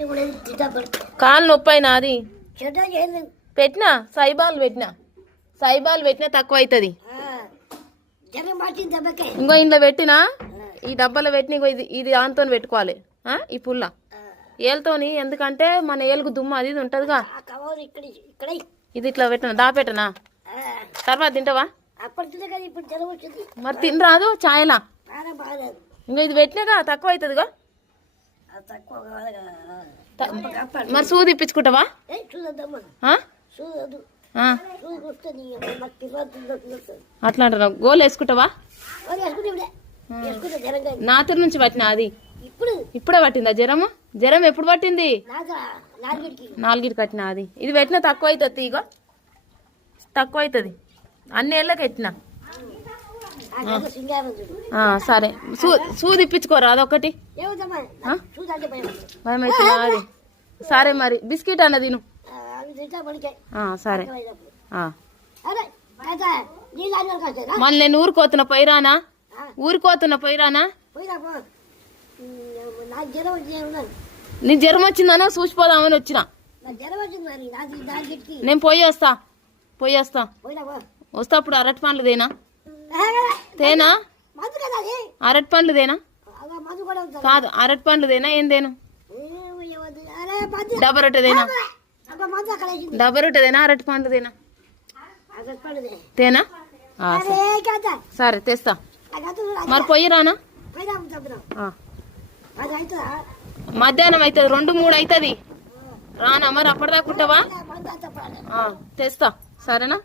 కాలు నొప్పి అయినా అది పెట్టినా సైబాల్ పెట్టినా తక్కువ అవుతుంది. ఇంకో ఇంట్లో పెట్టినా ఈ డబ్బాలో పెట్టిన ఇంకో ఇది దాంతో పెట్టుకోవాలి ఈ పుల్ల ఏళ్ళతోని. ఎందుకంటే మన ఏలుగు దుమ్ము అది ఇది ఉంటదిగా. ఇది ఇట్లా పెట్టినా దాపెట్టనా తర్వాత తింటావా? మరి తినరాదు ఛాయలా. ఇంకా ఇది పెట్టినాగా తక్కువ అవుతుందిగా. మరి సూది ఇప్పించుకుంటావా? అట్లా అంటారా? గోలు వేసుకుంటావా? నాతూరు నుంచి పట్టినా అది ఇప్పుడే పట్టిందా జ్వరము? జ్వరం ఎప్పుడు పట్టింది? 4కి కట్టినా అది. ఇది పెట్టినా తక్కువ అవుతుంది. ఇగో తక్కువ అవుతుంది. అన్ని ఏళ్ళకి ఎట్టినా. సరే సూది ఇప్పించుకోరా అదొకటి. భయం అవుతుందా అది? సరే మరి బిస్కెట్ అన్న తిను. సరే మళ్ళీ నేను ఊరుకోతున్నా పోయిరానా? నీ జ్వరం వచ్చిందనా చూసిపోదామని వచ్చిన. నేను పోయి వస్తా అప్పుడు అరటి పండ్లు తేనా అరటి పండ్లు కాదు అరటి పండ్లు ఏం తేను? డబ్బా రొట్టెదేనా అరటి పండ్లు తేనా? సరే తెస్తా. మరి పోయిరానా? మధ్యాహ్నం అవుతుంది 2-3 అవుతుంది. రానా మరి అప్పటిదాకా ఉంటావా? తెస్తా సరేనా?